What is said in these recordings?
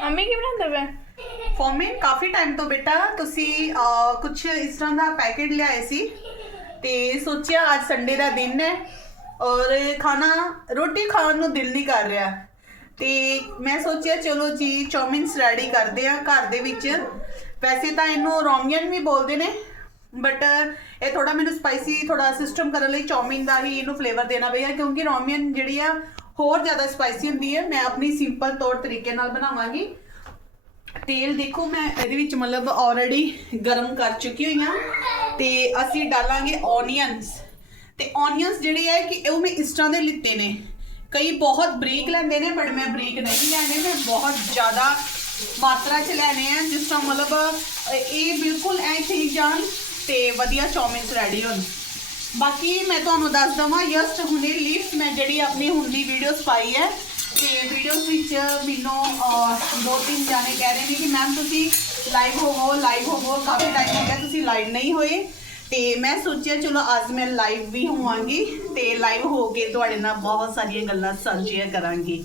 Mummy ਕੀ ਬਣਾਉਂਦੇ ਪਏ? ਫੋਮਿਨ ਕਾਫੀ time ਤੋਂ ਬੇਟਾ, ਤੁਸੀਂ ਕੁਛ ਇਸ ਤਰ੍ਹਾਂ ਦਾ ਪੈਕੇਟ ਲਿਆਏ ਸੀ ਤੇ ਸੋਚਿਆ ਅੱਜ ਸੰਡੇ ਦਾ ਦਿਨ ਹੈ ਔਰ ਖਾਣਾ, ਰੋਟੀ ਖਾਣ ਨੂੰ ਦਿਲ ਨਹੀਂ ਕਰ ਰਿਹਾ। ਤੇ ਮੈਂ ਸੋਚਿਆ, ਚਲੋ ਜੀ ਚੌਮਿਨਸ ਰੈਡੀ ਕਰਦੇ ਆ ਘਰ ਦੇ ਵਿੱਚ। ਵੈਸੇ ਤਾਂ ਇਹਨੂੰ ਰੋਮੀਅਨ ਵੀ ਬੋਲਦੇ ਨੇ ਬਟ ਇਹ ਥੋੜਾ ਮੈਨੂੰ ਸਪਾਈਸੀ ਥੋੜਾ ਸਿਸਟਮ ਕਰਨ ਲਈ ਚੌਮਿਨ ਦਾ ਹੀ ਇਹਨੂੰ ਫਲੇਵਰ ਦੇਣਾ ਪਿਆ ਕਿਉਂਕਿ ਰੋਮੀਅਨ ਜਿਹੜੀ ਆ ਹੋਰ ਜ਼ਿਆਦਾ ਸਪਾਈਸੀ ਹੁੰਦੀ ਹੈ। ਮੈਂ ਆਪਣੀ ਸਿੰਪਲ ਤੌਰ ਤਰੀਕੇ ਨਾਲ ਬਣਾਵਾਂਗੀ। ਤੇਲ ਦੇਖੋ, ਮੈਂ ਇਹਦੇ ਵਿੱਚ ਮਤਲਬ ਆਲਰੇਡੀ ਗਰਮ ਕਰ ਚੁੱਕੀ ਹੋਈ ਹਾਂ। ਤੇ ਅਸੀਂ ਡਾਲਾਂਗੇ ਓਨੀਅਨਸ ਤੇ ਓਨੀਅਨਸ ਜਿਹੜੇ ਹੈ ਕਿ ਉਹ ਮੈਂ ਇਸ ਤਰ੍ਹਾਂ ਦੇ ਲਿੱਤੇ ਨੇ। ਕਈ ਬਹੁਤ ਬਰੀਕ ਲੈਂਦੇ ਨੇ ਬਟ ਮੈਂ ਬਰੀਕ ਨਹੀਂ ਲੈਣੇ। ਮੈਂ ਬਹੁਤ ਜ਼ਿਆਦਾ ਮਾਤਰਾ ਚ ਲੈਣੇ ਆ, ਜਿਸ ਤਰ੍ਹਾਂ ਮਤਲਬ ਇਹ ਬਿਲਕੁਲ ਐ ਠੀਕ ਜਾਣ ਤੇ ਵਧੀਆ ਚੌਮਿਨਸ ਰੈਡੀ ਹੋਣ। ਬਾਕੀ ਮੈਂ ਤੁਹਾਨੂੰ ਦੱਸ ਦਵਾਂ ਜਸਟ ਹੁਣੇ ਲਿਸਟ ਮੈਂ ਜਿਹੜੀ ਆਪਣੀ ਹੁਣ ਦੀ ਵੀਡੀਓਜ਼ ਪਾਈ ਹੈ, ਤੇ ਵੀਡੀਓਜ਼ ਵਿੱਚ ਮੈਨੂੰ ਦੋ ਤਿੰਨ ਜਾਣੇ ਕਹਿ ਰਹੇ ਨੇ ਕਿ ਮੈਮ ਤੁਸੀਂ ਲਾਈਵ ਹੋਵੋ ਲਾਈਵ ਹੋਵੋ, ਕਾਫੀ ਟਾਈਮ ਹੋ ਗਿਆ ਤੁਸੀਂ ਲਾਈਵ ਨਹੀਂ ਹੋਏ। ਤੇ ਮੈਂ ਸੋਚਿਆ ਚਲੋ ਅੱਜ ਮੈਂ ਲਾਈਵ ਵੀ ਹੋਵਾਂਗੀ ਤੇ ਲਾਈਵ ਹੋ ਕੇ ਤੁਹਾਡੇ ਨਾਲ ਬਹੁਤ ਸਾਰੀਆਂ ਗੱਲਾਂ ਸਾਂਝੀਆਂ ਕਰਾਂਗੀ।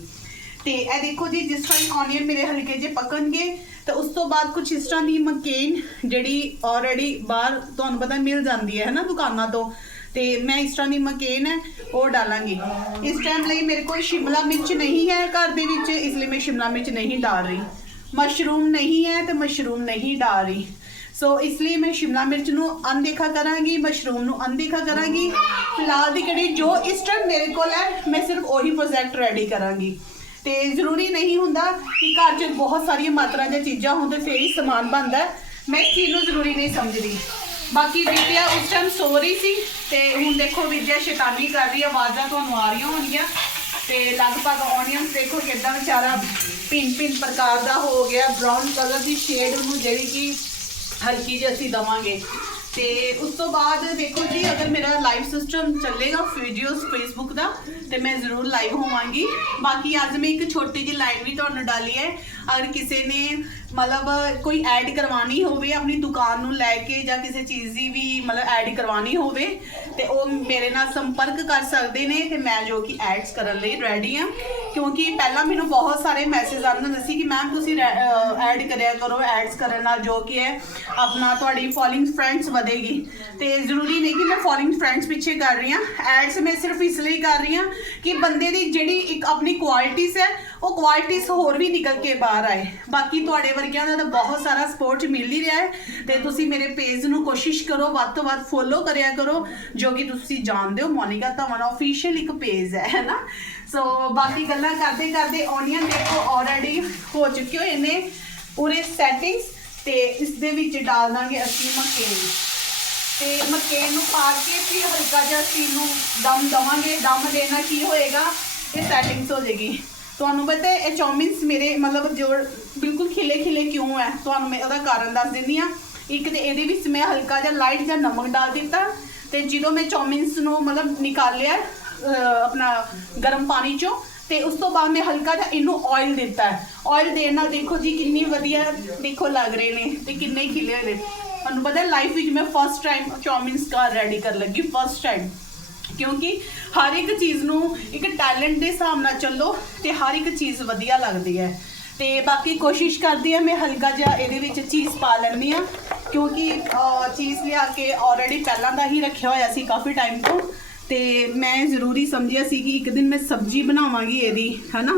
ਤੇ ਇਹ ਦੇਖੋ ਜੀ, ਜਿਸ ਤਰ੍ਹਾਂ ਆਨੀਅਨ ਮੇਰੇ ਹਲਕੇ ਜਿਹੇ ਪਕਣਗੇ, ਤਾਂ ਉਸ ਤੋਂ ਬਾਅਦ ਕੁਝ ਇਸ ਤਰ੍ਹਾਂ ਦੀ ਮਕੇਨ ਜਿਹੜੀ ਆਲਰੇਡੀ ਬਾਹਰ ਤੁਹਾਨੂੰ ਪਤਾ ਮਿਲ ਜਾਂਦੀ ਹੈ ਨਾ ਦੁਕਾਨਾਂ ਤੋਂ ਤੇ ਮੈਂ ਇਸ ਤਰ੍ਹਾਂ ਦੀ ਮਕੇਨ ਹੈ, ਉਹ ਡਾਲਾਂਗੀ। ਇਸ ਟਾਈਮ ਲਈ ਮੇਰੇ ਕੋਲ ਸ਼ਿਮਲਾ ਮਿਰਚ ਨਹੀਂ ਹੈ ਘਰ ਦੇ ਵਿੱਚ, ਇਸ ਲਈ ਮੈਂ ਸ਼ਿਮਲਾ ਮਿਰਚ ਨਹੀਂ ਡਾਲ ਰਹੀ। ਮਸ਼ਰੂਮ ਨਹੀਂ ਹੈ ਤੇ ਮਸ਼ਰੂਮ ਨਹੀਂ ਡਾਲ ਰਹੀ। ਸੋ ਇਸ ਲਈ ਮੈਂ ਸ਼ਿਮਲਾ ਮਿਰਚ ਨੂੰ ਅਨਦੇਖਾ ਕਰਾਂਗੀ, ਮਸ਼ਰੂਮ ਨੂੰ ਅਨਦੇਖਾ ਕਰਾਂਗੀ। ਫਿਲਹਾਲ ਦੀ ਘੜੀ ਜੋ ਇਸ ਟਾਈਮ ਮੇਰੇ ਕੋਲ ਹੈ, ਮੈਂ ਸਿਰਫ ਉਹੀ ਪ੍ਰੋਜੈਕਟ ਰੈਡੀ ਕਰਾਂਗੀ। ਤੇ ਜ਼ਰੂਰੀ ਨਹੀਂ ਹੁੰਦਾ ਕਿ ਘਰ 'ਚ ਬਹੁਤ ਸਾਰੀਆਂ ਮਾਤਰਾ ਦੀਆਂ ਚੀਜ਼ਾਂ ਹੋਣ ਤੇ ਫੇਰ ਹੀ ਸਮਾਨ ਬਣਦਾ ਮੈਂ ਇਸ ਚੀਜ਼ ਨੂੰ ਜ਼ਰੂਰੀ ਨਹੀਂ ਸਮਝਦੀ। ਬਾਕੀ ਵਿਦਿਆ ਉਸ ਟਾਈਮ ਸੋ ਰਹੀ ਸੀ ਤੇ ਹੁਣ ਦੇਖੋ ਵਿਦਿਆ ਸ਼ੈਤਾਨੀ ਕਰ ਰਹੀ ਹੈ ਆਵਾਜ਼ਾਂ ਤੁਹਾਨੂੰ ਆ ਰਹੀਆਂ ਹੋਣਗੀਆਂ ਤੇ ਲਗਭਗ ਆਨੀਅਨਸ ਦੇਖੋ ਕਿੱਦਾਂ ਵਿਚਾਰਾ ਪਿੰਨ ਪਿੰਨ ਪ੍ਰਕਾਰ ਦਾ ਹੋ ਗਿਆ ਬ੍ਰਾਊਨ ਕਲਰ ਦੀ ਸ਼ੇਡ ਉਹਨੂੰ ਜਿਹੜੀ ਕਿ ਹਲਕੀ ਜਿਹੀ ਅਸੀਂ ਦਵਾਂਗੇ। ਤੇ ਉਸ ਤੋਂ ਬਾਅਦ ਦੇਖੋ ਜੀ, ਅਗਰ ਮੇਰਾ ਲਾਈਵ ਸਿਸਟਮ ਚੱਲੇਗਾ ਵੀਡੀਓਜ਼ ਫੇਸਬੁੱਕ ਦਾ, ਤੇ ਮੈਂ ਜ਼ਰੂਰ ਲਾਈਵ ਹੋਵਾਂਗੀ। ਬਾਕੀ ਅੱਜ ਮੈਂ ਇੱਕ ਛੋਟੀ ਜਿਹੀ ਲਾਈਨ ਵੀ ਤੁਹਾਨੂੰ ਡਾਲੀ ਹੈ। ਅਗਰ ਕਿਸੇ ਨੇ ਮਤਲਬ ਕੋਈ ਐਡ ਕਰਵਾਉਣੀ ਹੋਵੇ ਆਪਣੀ ਦੁਕਾਨ ਨੂੰ ਲੈ ਕੇ ਜਾਂ ਕਿਸੇ ਚੀਜ਼ ਦੀ ਵੀ ਮਤਲਬ ਐਡ ਕਰਵਾਉਣੀ ਹੋਵੇ, ਤੇ ਉਹ ਮੇਰੇ ਨਾਲ ਸੰਪਰਕ ਕਰ ਸਕਦੇ ਨੇ ਤੇ ਮੈਂ ਜੋ ਕਿ ਐਡਸ ਕਰਨ ਲਈ ਰੈਡੀ ਹਾਂ। ਕਿਉਂਕਿ ਪਹਿਲਾਂ ਮੈਨੂੰ ਬਹੁਤ ਸਾਰੇ ਮੈਸੇਜ ਆਉਂਦੇ ਹੁੰਦੇ ਸੀ ਕਿ ਮੈਮ ਤੁਸੀਂ ਐਡ ਕਰਿਆ ਕਰੋ ਐਡਸ ਕਰਨ ਨਾਲ ਜੋ ਕਿ ਹੈ, ਆਪਣਾ ਤੁਹਾਡੀ ਫੋਲੋਇੰਗ ਫਰੈਂਡਸ ਵਧੇਗੀ। ਤੇ ਜ਼ਰੂਰੀ ਨਹੀਂ ਕਿ ਮੈਂ ਫੋਲੋਇੰਗ ਫਰੈਂਡਸ ਪਿੱਛੇ ਕਰ ਰਹੀ ਹਾਂ। ਐਡਸ ਮੈਂ ਸਿਰਫ ਇਸ ਲਈ ਕਰ ਰਹੀ ਹਾਂ ਕਿ ਬੰਦੇ ਦੀ ਜਿਹੜੀ ਇੱਕ ਆਪਣੀ ਕੁਆਲਿਟੀਜ਼ ਹੈ ਉਹ ਕੁਆਲਿਟੀਜ਼ ਹੋਰ ਵੀ ਨਿਕਲ ਕੇ ਬਾਹਰ ਆਏ। ਬਾਕੀ ਤੁਹਾਡੇ ਵਰਗਿਆਂ ਦਾ ਤਾਂ ਬਹੁਤ ਸਾਰਾ ਸਪੋਰਟ ਮਿਲ ਹੀ ਰਿਹਾ ਹੈ ਤੇ ਤੁਸੀਂ ਮੇਰੇ ਪੇਜ ਨੂੰ ਕੋਸ਼ਿਸ਼ ਕਰੋ, ਵੱਧ ਤੋਂ ਵੱਧ ਫੋਲੋ ਕਰਿਆ ਕਰੋ, ਜੋ ਕਿ ਤੁਸੀਂ ਜਾਣਦੇ ਹੋ, ਮੋਨਿਕਾ ਧਵਨ ਆਫੀਸ਼ੀਅਲ ਇੱਕ ਪੇਜ ਹੈ ਹੈ ਨਾ ਸੋ ਬਾਕੀ ਗੱਲਾਂ ਕਰਦੇ ਕਰਦੇ ਓਨੀਅਨ ਦੇਖੋ ਆਲਰੇਡੀ ਹੋ ਚੁੱਕੇ ਹੋਏ ਨੇ ਪੂਰੇ ਸੈਟਿੰਗਸ ਤੇ ਇਸ ਦੇ ਵਿੱਚ ਡਾਲ ਦਾਂਗੇ ਅਸੀਂ ਮਕੇਨ। ਤੇ ਮਕੇਨ ਨੂੰ ਪਾ ਕੇ ਫਿਰ ਹਲਕਾ ਜਿਹਾ ਅਸੀਂ ਨੂੰ ਦਮ ਦਵਾਂਗੇ। ਦਮ ਦੇਣਾ ਕੀ ਹੋਏਗਾ? ਇਹ ਸੈਟਿੰਗਸ ਹੋ ਜਾਏਗੀ। ਤੁਹਾਨੂੰ ਪਤਾ ਇਹ ਚੌਮਿਨਸ ਮੇਰੇ ਮਤਲਬ ਜੋ ਬਿਲਕੁਲ ਖਿਲੇ ਖਿਲੇ ਕਿਉਂ ਹੈ, ਤੁਹਾਨੂੰ ਮੈਂ ਉਹਦਾ ਕਾਰਨ ਦੱਸ ਦਿੰਦੀ ਆ ਇੱਕ ਤੇ ਇਹਦੇ ਵਿੱਚ ਮੈਂ ਹਲਕਾ ਜਿਹਾ ਲਾਈਟ ਜਿਹਾ ਨਮਕ ਡਾਲ ਦਿੱਤਾ ਤੇ ਜਦੋਂ ਮੈਂ ਚੌਮਿਨਸ ਨੂੰ ਮਤਲਬ ਨਿਕਾਲਿਆ ਆਪਣਾ ਗਰਮ ਪਾਣੀ ਚੋਂ, ਤੇ ਉਸ ਤੋਂ ਬਾਅਦ ਮੈਂ ਹਲਕਾ ਜਿਹਾ ਇਹਨੂੰ ਆਇਲ ਦਿੱਤਾ ਹੈ। ਆਇਲ ਦੇਣ ਨਾਲ ਦੇਖੋ ਜੀ ਕਿੰਨੀ ਵਧੀਆ ਦੇਖੋ ਲੱਗ ਰਹੇ ਨੇ ਤੇ ਕਿੰਨੇ ਖਿਲੇ ਹੋਏ ਨੇ। ਤੁਹਾਨੂੰ ਪਤਾ ਲਾਈਫ ਵਿੱਚ ਮੈਂ ਫਸਟ ਟਾਈਮ ਚੌਮਿਨਸ ਘਰ ਰੈਡੀ ਕਰਨ ਲੱਗੀ ਫਸਟ ਟਾਈਮ ਕਿਉਂਕਿ ਹਰ ਇੱਕ ਚੀਜ਼ ਨੂੰ ਇੱਕ ਟੈਲੈਂਟ ਦੇ ਹਿਸਾਬ ਨਾਲ ਚੱਲੋ ਤੇ ਹਰ ਇੱਕ ਚੀਜ਼ ਵਧੀਆ ਲੱਗਦੀ ਹੈ। ਤੇ ਬਾਕੀ ਕੋਸ਼ਿਸ਼ ਕਰਦੀ ਆ ਮੈਂ ਹਲਕਾ ਜਿਹਾ ਇਹਦੇ ਵਿੱਚ ਚੀਜ਼ ਪਾ ਲੈਂਦੀ ਆ ਕਿਉਂਕਿ ਚੀਜ਼ ਲਿਆ ਕੇ ਆਲਰੇਡੀ ਪਹਿਲਾਂ ਦਾ ਹੀ ਰੱਖਿਆ ਹੋਇਆ ਸੀ ਕਾਫੀ ਟਾਈਮ ਤੋਂ। ਤੇ ਮੈਂ ਜ਼ਰੂਰੀ ਸਮਝਿਆ ਸੀ ਕਿ ਇੱਕ ਦਿਨ ਮੈਂ ਸਬਜ਼ੀ ਬਣਾਵਾਂਗੀ ਇਹਦੀ, ਹਨਾ?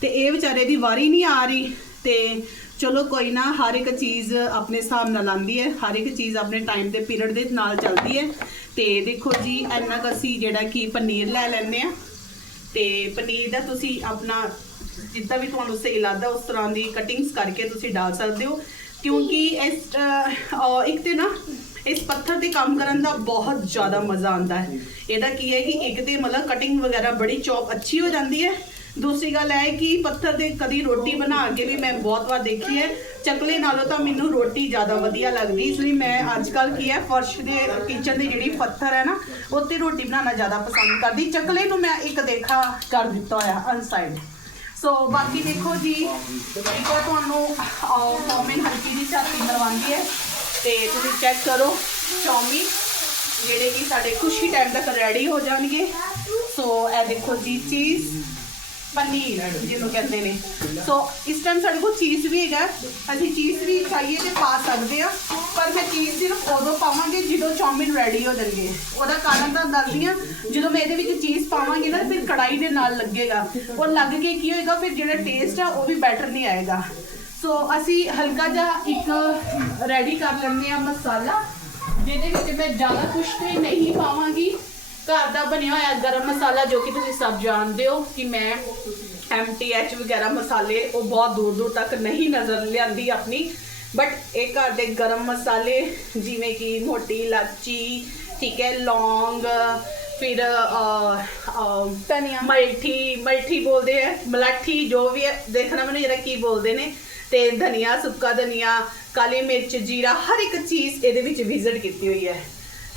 ਤੇ ਇਹ ਵਿਚਾਰੇ ਦੀ ਵਾਰੀ ਨਹੀਂ ਆ ਰਹੀ। ਤੇ ਚਲੋ ਕੋਈ ਨਾ, ਹਰ ਇੱਕ ਚੀਜ਼ ਆਪਣੇ ਹਿਸਾਬ ਨਾਲ ਆਉਂਦੀ ਹੈ, ਹਰ ਇੱਕ ਚੀਜ਼ ਆਪਣੇ ਟਾਈਮ ਦੇ ਪੀਰੀਅਡ ਦੇ ਨਾਲ ਚੱਲਦੀ ਹੈ। ਤੇ ਦੇਖੋ ਜੀ, ਇੰਨਾ ਕੁ ਅਸੀਂ ਜਿਹੜਾ ਕਿ ਪਨੀਰ ਲੈ ਲੈਂਦੇ ਆ ਤੇ ਪਨੀਰ ਦਾ ਤੁਸੀਂ ਆਪਣਾ ਜਿੱਦਾਂ ਵੀ ਤੁਹਾਨੂੰ ਸਹੀ ਲੱਗਦਾ, ਉਸ ਤਰ੍ਹਾਂ ਦੀ ਕਟਿੰਗਸ ਕਰਕੇ ਤੁਸੀਂ ਡਾਲ ਸਕਦੇ ਹੋ। ਕਿਉਂਕਿ ਇਸ ਇੱਕ ਤੇ ਨਾ, ਇਸ ਪੱਥਰ ਤੇ ਕੰਮ ਕਰਨ ਦਾ ਬਹੁਤ ਜ਼ਿਆਦਾ ਮਜ਼ਾ ਆਉਂਦਾ ਹੈ। ਇਹਦਾ ਕੀ ਹੈ ਕਿ ਇੱਕ ਤੇ ਮਤਲਬ ਕਟਿੰਗ ਵਗੈਰਾ ਬੜੀ ਚੌਪ ਅੱਛੀ ਹੋ ਜਾਂਦੀ ਹੈ। ਦੂਸਰੀ ਗੱਲ ਹੈ ਕਿ ਪੱਥਰ ਤੇ ਕਦੀ ਰੋਟੀ ਬਣਾ ਕੇ ਵੀ ਮੈਂ ਬਹੁਤ ਵਾਰ ਦੇਖੀ ਹੈ। ਚੱਕਲੇ ਨਾਲੋਂ ਤਾਂ ਮੈਨੂੰ ਰੋਟੀ ਜ਼ਿਆਦਾ ਵਧੀਆ ਲੱਗਦੀ, ਇਸ ਲਈ ਮੈਂ ਅੱਜ ਕੱਲ ਕੀ ਹੈ, ਫਰਸ਼ ਦੇ ਕਿਚਨ ਦੀ ਜਿਹੜੀ ਪੱਥਰ ਹੈ ਨਾ, ਉੱਤੇ ਰੋਟੀ ਬਣਾਉਣਾ ਜ਼ਿਆਦਾ ਪਸੰਦ ਕਰਦੀ। ਚੱਕਲੇ ਨੂੰ ਮੈਂ ਇੱਕ ਦੇਖਾ ਕਰ ਦਿੱਤਾ ਹੋਇਆ ਅਨਸਾਈਡ ਸੋ ਬਾਕੀ ਦੇਖੋ ਜੀ ਇੱਕ ਵਾਰ ਤੁਹਾਨੂੰ ਕੌਮਨ ਹਲਕੀ ਦੀ ਚਾਤੀ ਮਰਵਾਉਂਦੀ ਹੈ। ਤੇ ਤੁਸੀਂ ਚੈੱਕ ਕਰੋ ਚੌਮੀ ਜਿਹੜੇ ਕਿ ਸਾਡੇ ਕੁਛ ਹੀ ਟਾਈਮ ਤੱਕ ਰੈਡੀ ਹੋ ਜਾਣਗੇ। ਸੋ ਇਹ ਦੇਖੋ ਜੀ ਚੀਜ਼ ਪਨੀਰ, ਜਿਹਨੂੰ ਕਹਿੰਦੇ ਨੇ। ਸੋ ਇਸ ਟਾਈਮ ਸਾਡੇ ਕੋਲ ਚੀਜ਼ ਵੀ ਹੈਗਾ। ਅਸੀਂ ਚੀਜ਼ ਵੀ ਚਾਹੀਏ ਤੇ ਪਾ ਸਕਦੇ ਆ ਪਰ ਮੈਂ ਚੀਜ਼ ਸਿਰਫ ਉਦੋਂ ਪਾਵਾਂਗੇ ਜਦੋਂ ਚੌਮਿਨ ਰੈਡੀ ਹੋ ਜਾਣਗੇ। ਉਹਦਾ ਕਾਰਨ ਤਾਂ ਦੱਸਦੀ ਆ ਜਦੋਂ ਮੈਂ ਇਹਦੇ ਵਿੱਚ ਚੀਜ਼ ਪਾਵਾਂਗੀ ਨਾ, ਫਿਰ ਕੜਾਈ ਦੇ ਨਾਲ ਲੱਗੇਗਾ। ਉਹ ਲੱਗ ਕੇ ਕੀ ਹੋਏਗਾ, ਫਿਰ ਜਿਹੜਾ ਟੇਸਟ ਆ, ਉਹ ਵੀ ਬੈਟਰ ਨਹੀਂ ਆਏਗਾ। ਸੋ ਅਸੀਂ ਹਲਕਾ ਜਿਹਾ ਇੱਕ ਰੈਡੀ ਕਰ ਲੈਂਦੇ ਆ ਮਸਾਲਾ, ਜਿਹਦੇ ਵਿੱਚ ਮੈਂ ਜ਼ਿਆਦਾ ਕੁਝ ਤੇ ਨਹੀਂ ਪਾਵਾਂਗੀ। ਘਰ ਦਾ ਬਣਿਆ ਹੋਇਆ ਗਰਮ ਮਸਾਲਾ ਜੋ ਕਿ ਤੁਸੀਂ ਸਭ ਜਾਣਦੇ ਹੋ ਕਿ ਮੈਂ MTH ਵਗੈਰਾ ਮਸਾਲੇ ਉਹ ਬਹੁਤ ਦੂਰ ਦੂਰ ਤੱਕ ਨਹੀਂ ਨਜ਼ਰ ਲਿਆਂਦੀ ਆਪਣੀ। ਬਟ ਇਹ ਘਰ ਦੇ ਗਰਮ ਮਸਾਲੇ ਜਿਵੇਂ ਕਿ ਮੋਟੀ ਇਲਾਚੀ ਠੀਕ ਹੈ ਲੌਂਗ ਫਿਰ ਧਨੀਆ। ਮਲਠੀ ਮਲਠੀ ਬੋਲਦੇ ਆ ਮਲਾਠੀ ਜੋ ਵੀ ਹੈ ਦੇਖਣਾ ਮੈਨੂੰ ਜਰਾ ਕੀ ਬੋਲਦੇ ਨੇ। ਤੇ ਧਨੀਆ ਸੁੱਕਾ ਧਨੀਆ ਕਾਲੀ ਮਿਰਚ ਜੀਰਾ ਹਰ ਇੱਕ ਚੀਜ਼ ਇਹਦੇ ਵਿੱਚ ਵਿਜ਼ਿਟ ਕੀਤੀ ਹੋਈ ਹੈ।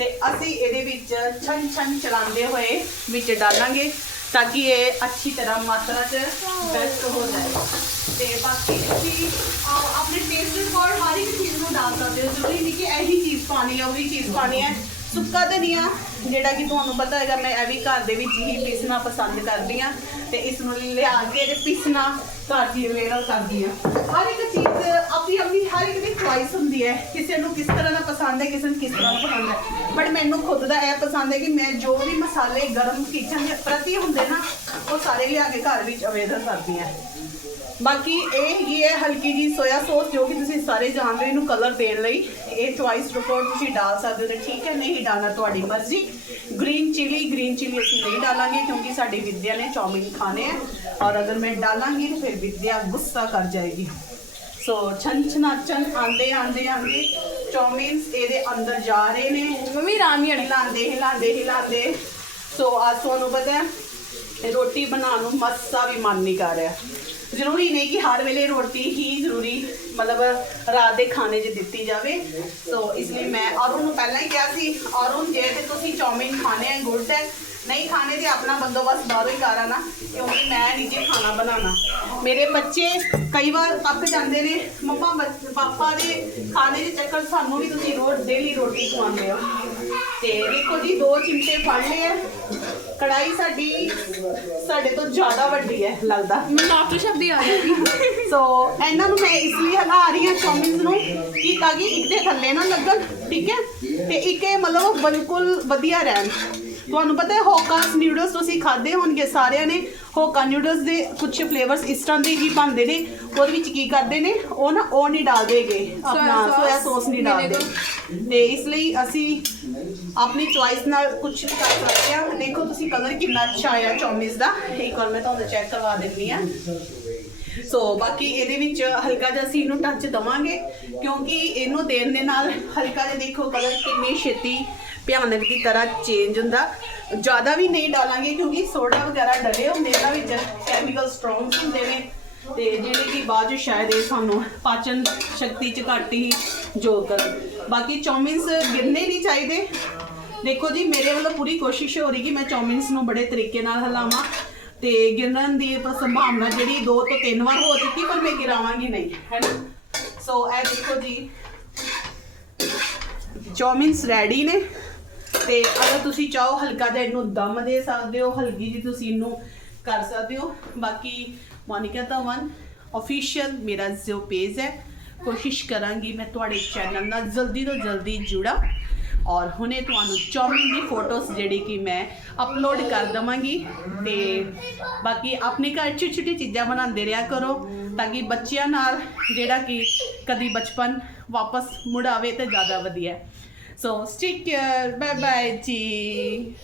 ਤੇ ਅਸੀਂ ਇਹਦੇ ਵਿੱਚ ਛਣ ਛਣ ਚਲਾਉਂਦੇ ਹੋਏ ਵਿੱਚ ਡਾਲਾਂਗੇ ਤਾਂ ਕਿ ਇਹ ਅੱਛੀ ਤਰ੍ਹਾਂ ਮਾਤਰਾ 'ਚ ਬੈਸਟ ਹੋ ਜਾਏ। ਤੇ ਬਾਕੀ ਅਸੀਂ ਆਪਣੇ ਟੇਸਟ ਦੇ ਅਕੋਰਡ ਹਰ ਇੱਕ ਚੀਜ਼ ਨੂੰ ਡਾਲ ਸਕਦੇ ਹੋ। ਜ਼ਰੂਰੀ ਨਹੀਂ ਕਿ ਇਹੀ ਚੀਜ਼ ਪਾਣੀ ਹੈ ਉਹੀ ਚੀਜ਼ ਪਾਣੀ ਹੈ ਸੁੱਕਾ ਧਨੀਆ ਜਿਹੜਾ ਕਿ ਤੁਹਾਨੂੰ ਪਤਾ ਹੈਗਾ, ਮੈਂ ਇਹ ਵੀ ਘਰ ਦੇ ਵਿੱਚ ਹੀ ਪੀਸਣਾ ਪਸੰਦ ਕਰਦੀ ਆ ਤੇ ਇਸ ਨੂੰ ਲਿਆ ਕੇ ਤੇ ਪੀਸਣਾ ਘਰ ਦੀ ਅਵੇਲੇਬਲ ਕਰਦੀ ਆ ਹਰ ਇੱਕ ਚੀਜ਼ ਆਪਣੀ ਆਪਣੀ ਹਰ ਇੱਕ ਦੀ ਚੁਆਇਸ ਹੁੰਦੀ ਹੈ। ਕਿਸੇ ਨੂੰ ਕਿਸ ਤਰ੍ਹਾਂ ਦਾ ਪਸੰਦ ਹੈ, ਕਿਸੇ ਨੂੰ ਕਿਸ ਤਰ੍ਹਾਂ ਦਾ ਪਸੰਦ ਹੈ। ਬਟ ਮੈਨੂੰ ਖੁਦ ਦਾ ਇਹ ਪਸੰਦ ਹੈ ਕਿ ਮੈਂ ਜੋ ਵੀ ਮਸਾਲੇ ਗਰਮ ਕਿਚਨ ਦੇ ਪ੍ਰਤੀ ਹੁੰਦੇ ਨਾ, ਉਹ ਸਾਰੇ ਲਿਆ ਕੇ ਘਰ ਵਿੱਚ ਅਵੇਲੇਬਲ ਕਰਦੀ ਆ ਬਾਕੀ ਇਹ ਹੈਗੀ ਹੈ ਹਲਕੀ ਜੀ ਸੋਇਆ ਸੌਸ ਜੋ ਕਿ ਤੁਸੀਂ ਸਾਰੇ ਜਾਣਦੇ ਹੋ ਇਹਨੂੰ ਕਲਰ ਦੇਣ ਲਈ। ਇਹ ਚੁਆਇਸ ਰਿਪੋਰਟ ਤੁਸੀਂ ਡਾਲ ਸਕਦੇ ਹੋ ਠੀਕ ਹੈ ਨਹੀਂ ਡਾਲਣਾ ਤੁਹਾਡੀ ਮਰਜ਼ੀ। ਗ੍ਰੀਨ ਚਿਲੀ ਗ੍ਰੀਨ ਚਿਲੀ ਅਸੀਂ ਨਹੀਂ ਡਾਲਾਂਗੇ ਕਿਉਂਕਿ ਸਾਡੀ ਵਿਦਿਆ ਨੇ ਚੌਮਿਨ ਖਾਣੇ ਆ। ਔਰ ਅਗਰ ਮੈਂ ਡਾਲਾਂਗੀ ਤਾਂ ਫਿਰ ਵਿਦਿਆ ਗੁੱਸਾ ਕਰ ਜਾਏਗੀ। ਸੋ ਛਨ ਛਨਾਚਨ ਆਂਦੇ ਆਂਦੇ ਆਂਦੇ ਚੌਮਿਨਸ ਇਹਦੇ ਅੰਦਰ ਜਾ ਰਹੇ ਨੇ। ਮੰਮੀ ਰਾਮੀਆਂ ਹਿਲਾਉਂਦੇ ਹਿਲਾਉਂਦੇ ਹਿਲਾਉਂਦੇ। ਸੋ ਅੱਜ ਤੁਹਾਨੂੰ ਪਤਾ ਹੈ ਰੋਟੀ ਬਣਾਉਣ ਨੂੰ ਮੱਸਾ ਵੀ ਮਨ ਨਹੀਂ ਕਰ ਰਿਹਾ। ਜ਼ਰੂਰੀ ਨਹੀਂ ਕਿ ਹਰ ਵੇਲੇ ਰੋਟੀ ਹੀ ਜ਼ਰੂਰੀ, ਮਤਲਬ ਰਾਤ ਦੇ ਖਾਣੇ 'ਚ ਦਿੱਤੀ ਜਾਵੇ। ਸੋ ਇਸ ਲਈ ਮੈਂ ਅਰੁਣ ਨੂੰ ਪਹਿਲਾਂ ਹੀ ਕਿਹਾ ਸੀ, ਅਰੁਣ, ਜੇ ਤੇ ਤੁਸੀਂ ਚੌਮਿਨ ਖਾਣੇ ਹੈ ਗੁੱਡ ਹੈ। ਨਹੀਂ ਖਾਣੇ ਤੇ ਆਪਣਾ ਬੰਦੋਬਸਤ ਬਾਹਰੋਂ ਹੀ ਕਰ ਆਣਾ ਕਿਉਂਕਿ ਮੈਂ ਨਹੀਂ ਖਾਣਾ ਬਣਾਉਣਾ। ਮੇਰੇ ਬੱਚੇ ਕਈ ਵਾਰ ਤੱਕ ਜਾਂਦੇ ਨੇ। ਮੰਮਾ, ਬੱਚ- ਪਾਪਾ ਦੇ ਖਾਣੇ ਦੇ ਚੱਕਰ ਸਾਨੂੰ ਵੀ ਤੁਸੀਂ ਰੋਜ਼ ਡੇਲੀ ਰੋਟੀ ਖਵਾਉਂਦੇ ਹੋ। ਤੇ ਦੇਖੋ ਜੀ, ਦੋ ਚਿਮਟੇ ਫੜ ਲਏ ਆ। ਕੜਾਈ ਸਾਡੀ ਸਾਡੇ ਤੋਂ ਜ਼ਿਆਦਾ ਵੱਡੀ ਹੈ ਲੱਗਦਾ। ਮੈਨੂੰ ਆਫਟਰ ਸ਼ਬਦ ਹੀ ਆ ਜਾਏਗੀ ਸੋ। ਇਹਨਾਂ ਨੂੰ ਮੈਂ ਇਸ ਲਈ ਹਲਾ ਰਹੀ ਹਾਂ ਚੌਮਿਨਸ ਨੂੰ ਕਿ ਤਾਂ ਕਿ ਇੱਕ ਦੇ ਥੱਲੇ ਨਾ ਲੱਗਣ ਠੀਕ ਹੈ? ਤੇ ਇੱਕ ਇਹ ਮਤਲਬ ਬਿਲਕੁਲ ਵਧੀਆ ਰਹਿਣ। ਤੁਹਾਨੂੰ ਪਤਾ ਹੈ ਹੋਕਾਸ ਨਿਊਡਲਸ ਤੁਸੀਂ ਖਾਦੇ ਹੋਣਗੇ ਸਾਰਿਆਂ ਨੇ। ਹੋਕਾ ਨਿਊਡਲਸ ਦੇ ਕੁਝ ਫਲੇਵਰਸ ਇਸ ਤਰ੍ਹਾਂ ਦੇ ਹੀ ਬਣਦੇ ਨੇ ਉਹਦੇ ਵਿੱਚ ਕੀ ਕਰਦੇ ਨੇ ਉਹ ਨਾ ਉਹ ਨਹੀਂ ਡਾਲਦੇਗੇ ਆਪਣਾ ਸੋਇਆ ਸੌਸ ਨਹੀਂ ਡਾਲਦੇ। ਤੇ ਇਸ ਲਈ ਅਸੀਂ ਆਪਣੀ ਚੁਆਇਸ ਨਾਲ ਕੁਝ ਵੀ ਕਰ ਸਕਦੇ ਹਾਂ। ਦੇਖੋ ਤੁਸੀਂ ਕਲਰ ਕਿੰਨਾ ਅੱਛਾ ਆਇਆ ਚੌਮਿਸ ਦਾ। ਇੱਕ ਵਾਰ ਮੈਂ ਤੁਹਾਨੂੰ ਚੈੱਕ ਕਰਵਾ ਦਿੰਦੀ ਹਾਂ। ਸੋ ਬਾਕੀ ਇਹਦੇ ਵਿੱਚ ਹਲਕਾ ਜਿਹਾ ਅਸੀਂ ਇਹਨੂੰ ਟੱਚ ਦਵਾਂਗੇ, ਕਿਉਂਕਿ ਇਹਨੂੰ ਦੇਣ ਦੇ ਨਾਲ ਹਲਕਾ ਜਿਹਾ ਦੇਖੋ ਕਲਰ ਕਿੰਨੀ ਛੇਤੀ ਭਿਆਨਕ ਦੀ ਤਰ੍ਹਾਂ ਚੇਂਜ ਹੁੰਦਾ। ਜ਼ਿਆਦਾ ਵੀ ਨਹੀਂ ਡਾਲਾਂਗੇ ਕਿਉਂਕਿ ਸੋਡਾ ਵਗੈਰਾ ਡਲੇ ਹੁੰਦੇ ਇਹਨਾਂ ਵਿੱਚ ਕੈਮੀਕਲ ਸਟਰੋਂਗ ਹੁੰਦੇ ਨੇ। ਤੇ ਜਿਹੜੇ ਕਿ ਬਾਅਦ ਚ ਸ਼ਾਇਦ ਇਹ ਸਾਨੂੰ ਪਾਚਨ ਸ਼ਕਤੀ ਚ ਘੱਟ ਹੀ ਜੋਗ ਕਰਨ। ਬਾਕੀ ਚੌਮਿਨਸ ਗਿਰਨੇ ਨਹੀਂ ਚਾਹੀਦੇ। ਦੇਖੋ ਜੀ, ਮੇਰੇ ਵੱਲੋਂ ਪੂਰੀ ਕੋਸ਼ਿਸ਼ ਹੋ ਰਹੀ ਕਿ ਮੈਂ ਚੌਮਿਨਸ ਨੂੰ ਬੜੇ ਤਰੀਕੇ ਨਾਲ ਹਲਾਵਾਂ। ਤੇ ਗਿਰਨ ਦੀ ਤਾਂ ਸੰਭਾਵਨਾ ਜਿਹੜੀ ਦੋ ਤੋਂ ਤਿੰਨ ਵਾਰ ਹੋ ਚੁੱਕੀ, ਪਰ ਮੈਂ ਗਿਰਾਵਾਂਗੀ ਨਹੀਂ ਹੈਨਾ ਸੋ ਇਹ ਦੇਖੋ ਜੀ। ਚੌਮਿਨਸ ਰੈਡੀ ਨੇ। ਤੇ ਅਗਰ ਤੁਸੀਂ ਚਾਹੋ ਹਲਕਾ ਜਿਹਾ ਇਹਨੂੰ ਦਮ ਦੇ ਸਕਦੇ ਹੋ, ਹਲਕੀ ਜੀ ਤੁਸੀਂ ਇਹਨੂੰ ਕਰ ਸਕਦੇ ਹੋ। ਬਾਕੀ ਮੋਨਿਕਾ ਧਵਨ ਅਫੀਸ਼ੀਅਲ ਮੇਰਾ ਜੋ ਪੇਜ ਹੈ, ਕੋਸ਼ਿਸ਼ ਕਰਾਂਗੀ ਮੈਂ ਤੁਹਾਡੇ ਚੈਨਲ ਨਾਲ ਜਲਦੀ ਤੋਂ ਜਲਦੀ ਜੁੜਾ। ਔਰ ਹੁਣੇ ਤੁਹਾਨੂੰ ਚੌਮਿਨ ਦੀ ਫੋਟੋਸ ਜਿਹੜੀ ਕਿ ਮੈਂ ਅਪਲੋਡ ਕਰ ਦਵਾਂਗੀ ਤੇ ਬਾਕੀ ਆਪਣੇ ਘਰ ਛੋਟੀ ਛੋਟੀ ਚੀਜ਼ਾਂ ਬਣਾਉਂਦੇ ਰਿਹਾ ਕਰੋ ਤਾਂ ਕਿ ਬੱਚਿਆਂ ਨਾਲ ਜਿਹੜਾ ਕਿ ਕਦੀ ਬਚਪਨ ਵਾਪਸ ਮੁੜ ਆਵੇ ਤੇ ਜ਼ਿਆਦਾ ਵਧੀਆ। So take care bye bye ਜੀ